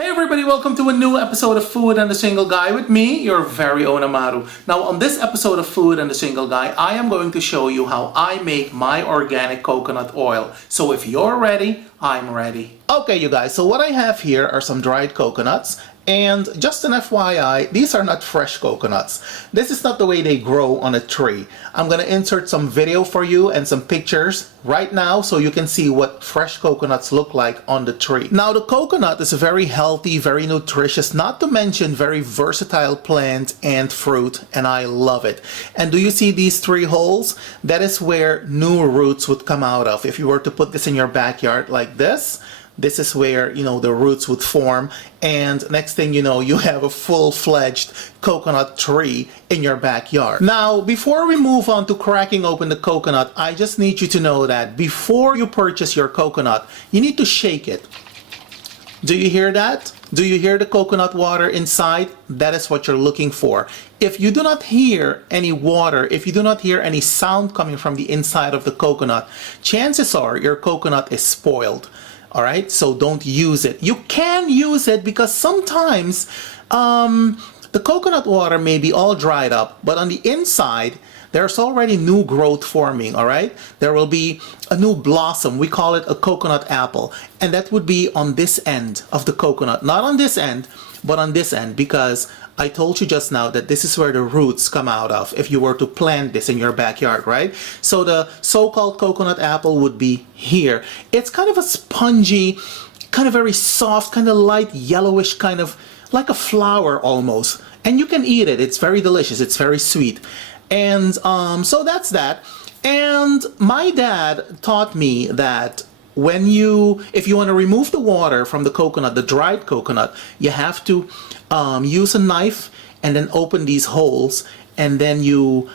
Hey everybody, welcome to a new episode of Food and the Single Guy with me, your very own AMARU. Now on this episode of Food and the Single Guy, I am going to show you how I make my organic coconut oil. So if you're ready, I'm ready. Okay you guys, so what I have here are some dried coconuts. And just an FYI, these are not fresh coconuts. This is not the way they grow on a tree. I'm going to insert some video for you and some pictures right now so you can see what fresh coconuts look like on the tree. Now the coconut is a very healthy, very nutritious, not to mention very versatile plant and fruit, and I love it. And do you see these three holes? That is where new roots would come out of. If you were to put this in your backyard like this is where, the roots would form, and next thing you know, you have a full-fledged coconut tree in your backyard. Now, before we move on to cracking open the coconut, I just need you to know that before you purchase your coconut, you need to shake it. Do you hear that? Do you hear the coconut water inside? That is what you're looking for. If you do not hear any water, if you do not hear any sound coming from the inside of the coconut, chances are your coconut is spoiled. All right, so don't use it. You can use it because sometimes the coconut water may be all dried up, but on the inside, there's already new growth forming, all right? There will be a new blossom. We call it a coconut apple. And that would be on this end of the coconut. Not on this end, but on this end, because I told you just now that this is where the roots come out of if you were to plant this in your backyard, right? So the so-called coconut apple would be here. It's kind of a spongy, kind of very soft, kind of light yellowish, kind of like a flower almost. And you can eat it. It's very delicious. It's very sweet. And so that's that. And my dad taught me that if you want to remove the water from the coconut, the dried coconut, you have to use a knife and then open these holes, and then you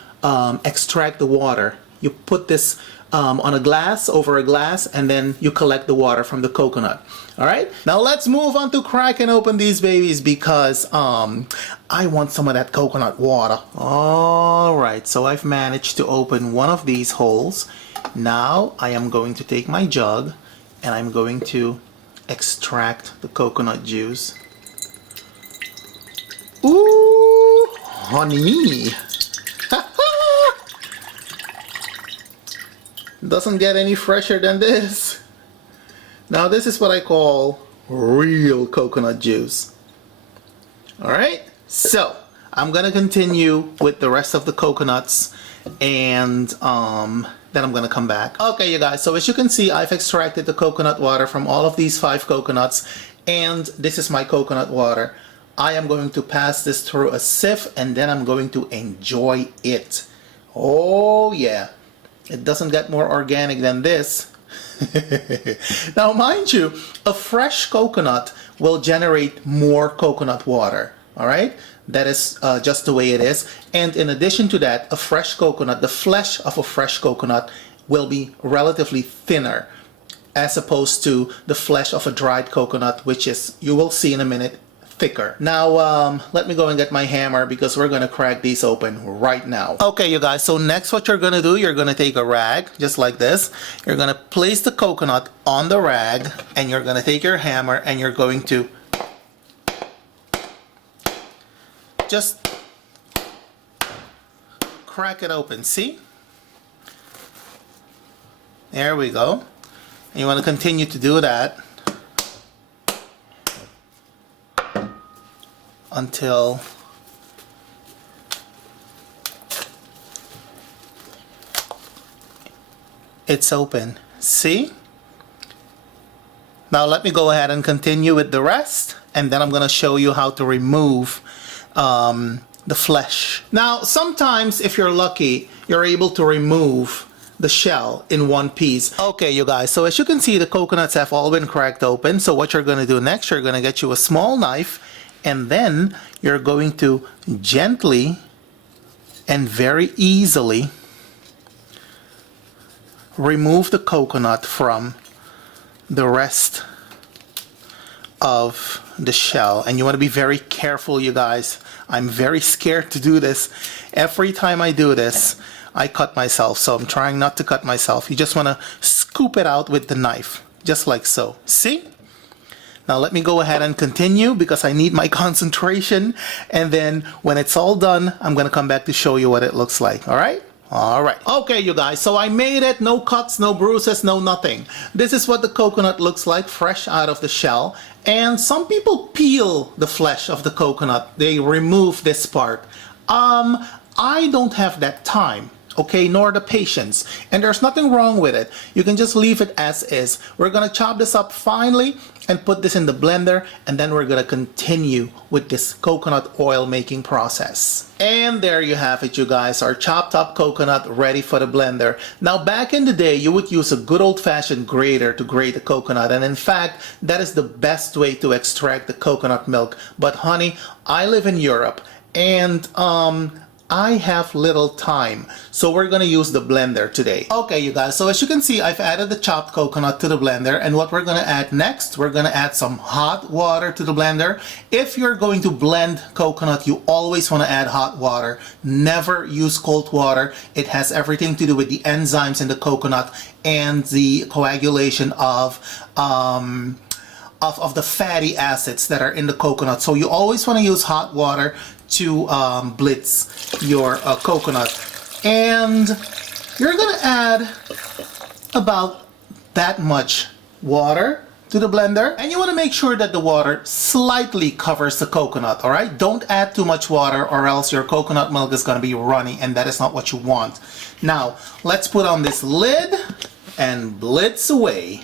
extract the water. You put this on a glass, over a glass, and then you collect the water from the coconut. All right, now let's move on to cracking open these babies because I want some of that coconut water. All right, so I've managed to open one of these holes. Now I am going to take my jug and I'm going to extract the coconut juice. Ooh, honey. Doesn't get any fresher than this. Now this is what I call real coconut juice. Alright, so I'm gonna continue with the rest of the coconuts, and then I'm gonna come back. Okay you guys, so as you can see, I've extracted the coconut water from all of these 5 coconuts, and this is my coconut water. I am going to pass this through a sieve, and then I'm going to enjoy it. Oh yeah, it doesn't get more organic than this. Now mind you, a fresh coconut will generate more coconut water. All right, that is just the way it is. And in addition to that, a fresh coconut, the flesh of a fresh coconut will be relatively thinner as opposed to the flesh of a dried coconut, which is, you will see in a minute, thicker. Now let me go and get my hammer because we're gonna crack these open right now. Okay you guys, so next what you're gonna do, you're gonna take a rag just like this. You're gonna place the coconut on the rag, and you're gonna take your hammer and you're going to just crack it open. See? There we go. And you want to continue to do that until it's open. See? Now let me go ahead and continue with the rest, and then I'm going to show you how to remove the flesh. Now sometimes if you're lucky, you're able to remove the shell in one piece. Okay you guys, so as you can see, the coconuts have all been cracked open. So what you're going to do next, you're going to get you a small knife, and then you're going to gently and very easily remove the coconut from the rest of the shell. And you want to be very careful you guys. I'm very scared to do this. Every time I do this, I cut myself, so I'm trying not to cut myself. You just want to scoop it out with the knife, just like so. See? Now let me go ahead and continue because I need my concentration. And then when it's all done, I'm going to come back to show you what it looks like. All right? All right. Okay, you guys. So I made it. No cuts, no bruises, no nothing. This is what the coconut looks like fresh out of the shell. And some people peel the flesh of the coconut. They remove this part. I don't have that time. Okay, nor the patience, and there's nothing wrong with it. You can just leave it as is. We're gonna chop this up finely and put this in the blender, and then we're gonna continue with this coconut oil making process. And there you have it, you guys, our chopped up coconut ready for the blender. Now back in the day, you would use a good old-fashioned grater to grate the coconut, and in fact that is the best way to extract the coconut milk. But honey, I live in Europe, and I have little time, so we're gonna use the blender today. Okay, you guys, so as you can see, I've added the chopped coconut to the blender, and what we're gonna add next, we're gonna add some hot water to the blender. If you're going to blend coconut, you always wanna add hot water. Never use cold water. It has everything to do with the enzymes in the coconut and the coagulation of the fatty acids that are in the coconut. So you always want to use hot water to blitz your coconut. And you're going to add about that much water to the blender. And you want to make sure that the water slightly covers the coconut, all right? Don't add too much water or else your coconut milk is going to be runny, and that is not what you want. Now, let's put on this lid and blitz away.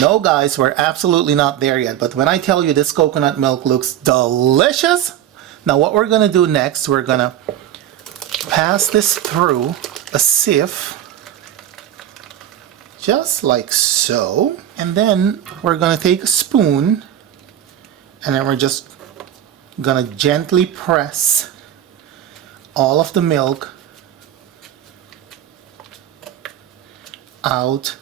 No guys, we're absolutely not there yet, but when I tell you this coconut milk looks delicious, now what we're gonna do next, we're gonna pass this through a sieve, just like so, and then we're gonna take a spoon, and then we're just gonna gently press all of the milk out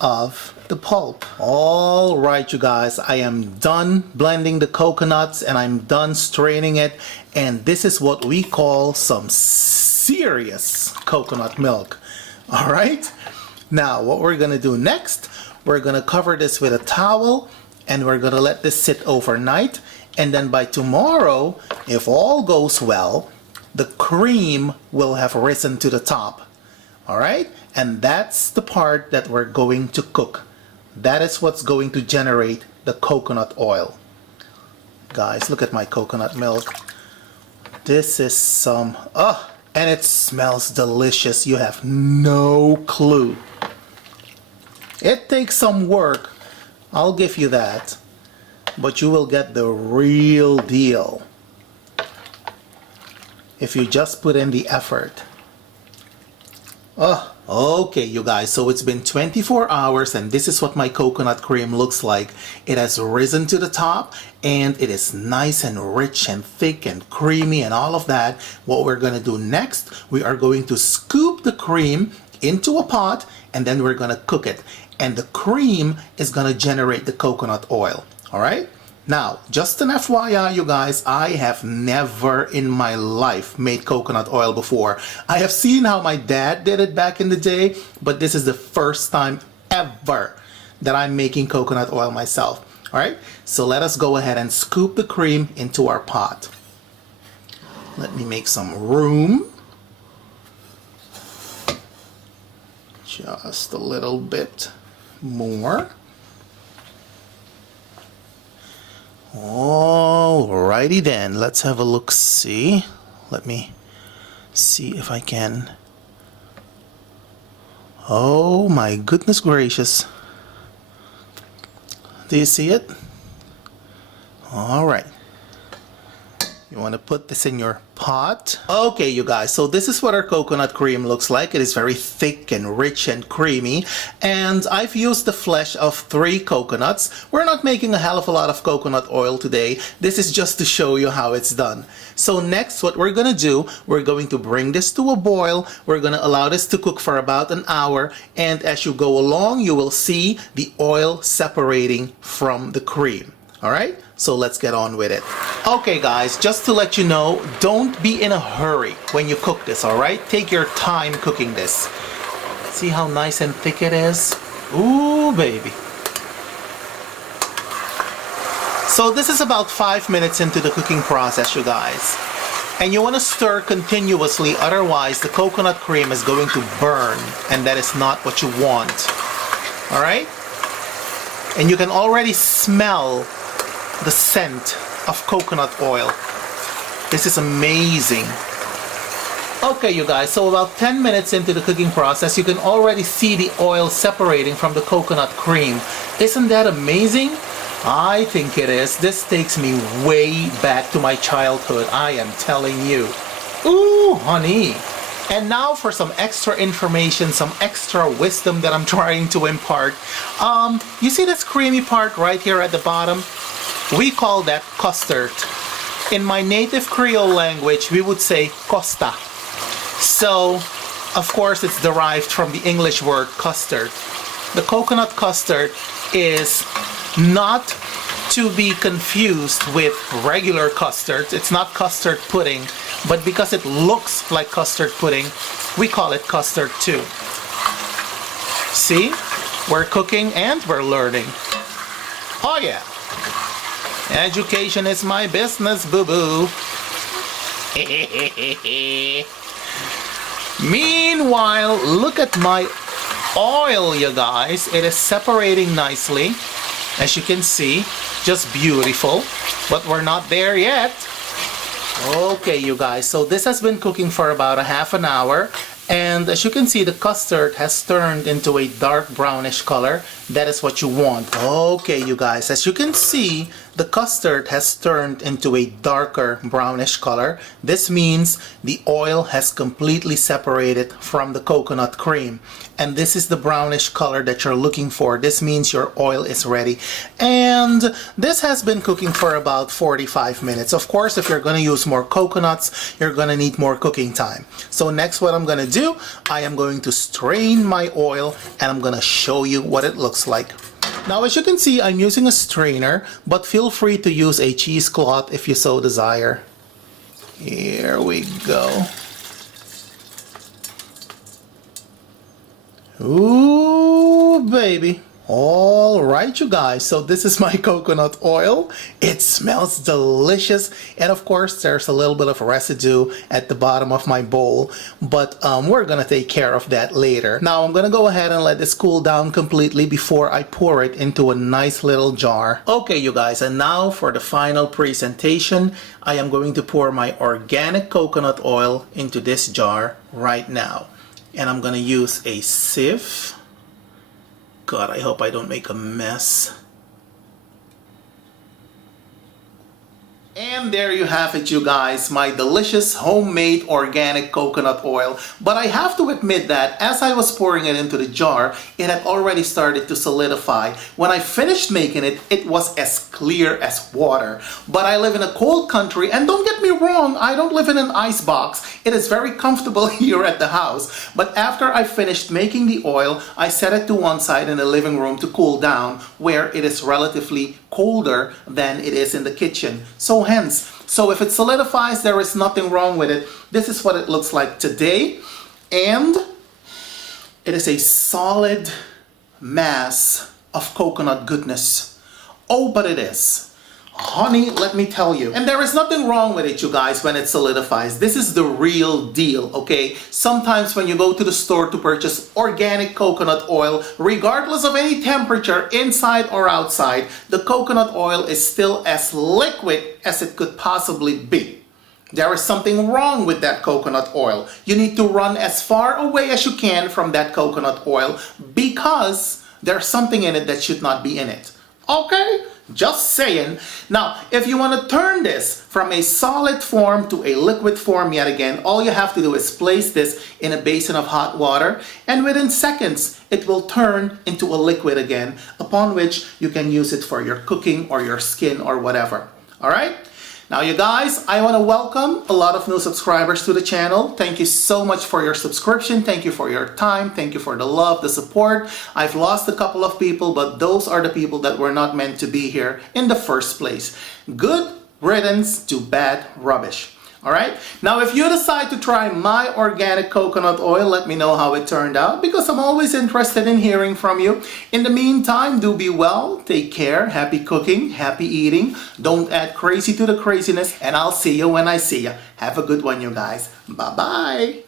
of the pulp. All right, you guys, I am done blending the coconuts and I'm done straining it, and this is what we call some serious coconut milk. All right, now what we're gonna do next, we're gonna cover this with a towel and we're gonna let this sit overnight, and then by tomorrow, if all goes well, the cream will have risen to the top. All right, and that's the part that we're going to cook. That is what's going to generate the coconut oil. Guys, look at my coconut milk. This is some, and it smells delicious. You have no clue. It takes some work, I'll give you that, but you will get the real deal if you just put in the effort. Okay, you guys, so it's been 24 hours and this is what my coconut cream looks like. It has risen to the top and it is nice and rich and thick and creamy and all of that. What we're going to do next, we are going to scoop the cream into a pot and then we're going to cook it. And the cream is going to generate the coconut oil. All right? Now, just an FYI, you guys, I have never in my life made coconut oil before. I have seen how my dad did it back in the day, but this is the first time ever that I'm making coconut oil myself. All right, so let us go ahead and scoop the cream into our pot. Let me make some room. Just a little bit more. Alrighty then, let's have a look-see. Let me see if I can. Oh my goodness gracious. Do you see it? Alright. You want to put this in your pot. Okay, you guys, so this is what our coconut cream looks like. It is very thick and rich and creamy, and I've used the flesh of 3 coconuts. We're not making a hell of a lot of coconut oil today. This is just to show you how it's done. So next, what we're gonna do, we're going to bring this to a boil. We're gonna allow this to cook for about an hour, and as you go along, you will see the oil separating from the cream. All right, so let's get on with it. Okay guys, just to let you know, don't be in a hurry when you cook this, all right? Take your time cooking this. See how nice and thick it is? Ooh, baby. So this is about 5 minutes into the cooking process, you guys. And you want to stir continuously, otherwise the coconut cream is going to burn, and that is not what you want. Alright? And you can already smell the scent of coconut oil. This is amazing. Okay, you guys, so about 10 minutes into the cooking process, you can already see the oil separating from the coconut cream. Isn't that amazing? I think it is. This takes me way back to my childhood, I am telling you. Ooh, honey. And now for some extra information, some extra wisdom that I'm trying to impart. You see this creamy part right here at the bottom? We call that custard. In my native Creole language, we would say costa. So, of course, it's derived from the English word custard. The coconut custard is not to be confused with regular custard. It's not custard pudding, but because it looks like custard pudding, we call it custard too. See? We're cooking and we're learning. Oh yeah. Education is my business, boo-boo. Meanwhile, look at my oil, you guys. It is separating nicely. As you can see, just beautiful. But we're not there yet. Okay, you guys, so this has been cooking for about a half an hour. And as you can see, the custard has turned into a dark brownish color. That is what you want. Okay, you guys, as you can see, the custard has turned into a darker brownish color. This means the oil has completely separated from the coconut cream. And this is the brownish color that you're looking for. This means your oil is ready. And this has been cooking for about 45 minutes. Of course, if you're going to use more coconuts, you're going to need more cooking time. So next, what I'm going to do, I am going to strain my oil and I'm going to show you what it looks like. Now, as you can see, I'm using a strainer, but feel free to use a cheesecloth if you so desire. Here we go. Ooh, baby. All right, you guys, so this is my coconut oil. It smells delicious, and of course there's a little bit of residue at the bottom of my bowl, but we're gonna take care of that later. Now I'm gonna go ahead and let this cool down completely before I pour it into a nice little jar. Okay, you guys, and now for the final presentation, I am going to pour my organic coconut oil into this jar right now, and I'm gonna use a sieve. God, I hope I don't make a mess. And there you have it, you guys, my delicious homemade organic coconut oil. But I have to admit that as I was pouring it into the jar, it had already started to solidify. When I finished making it, it was as clear as water. But I live in a cold country, and don't get me wrong, I don't live in an ice box. It is very comfortable here at the house. But after I finished making the oil, I set it to one side in the living room to cool down, where it is relatively colder than it is in the kitchen. So if it solidifies, there is nothing wrong with it. This is what it looks like today, and it is a solid mass of coconut goodness. Oh, but it is. Honey, let me tell you. And there is nothing wrong with it, you guys, when it solidifies. This is the real deal, okay? Sometimes when you go to the store to purchase organic coconut oil, regardless of any temperature, inside or outside, the coconut oil is still as liquid as it could possibly be. There is something wrong with that coconut oil. You need to run as far away as you can from that coconut oil because there's something in it that should not be in it. Okay? Just saying. Now, if you want to turn this from a solid form to a liquid form yet again, all you have to do is place this in a basin of hot water, and within seconds, it will turn into a liquid again, upon which you can use it for your cooking or your skin or whatever. All right? Now, you guys, I want to welcome a lot of new subscribers to the channel. Thank you so much for your subscription. Thank you for your time. Thank you for the love, the support. I've lost a couple of people, but those are the people that were not meant to be here in the first place. Good riddance to bad rubbish. Alright? Now if you decide to try my organic coconut oil, let me know how it turned out because I'm always interested in hearing from you. In the meantime, do be well, take care, happy cooking, happy eating, don't add crazy to the craziness, and I'll see you when I see you. Have a good one, you guys. Bye-bye.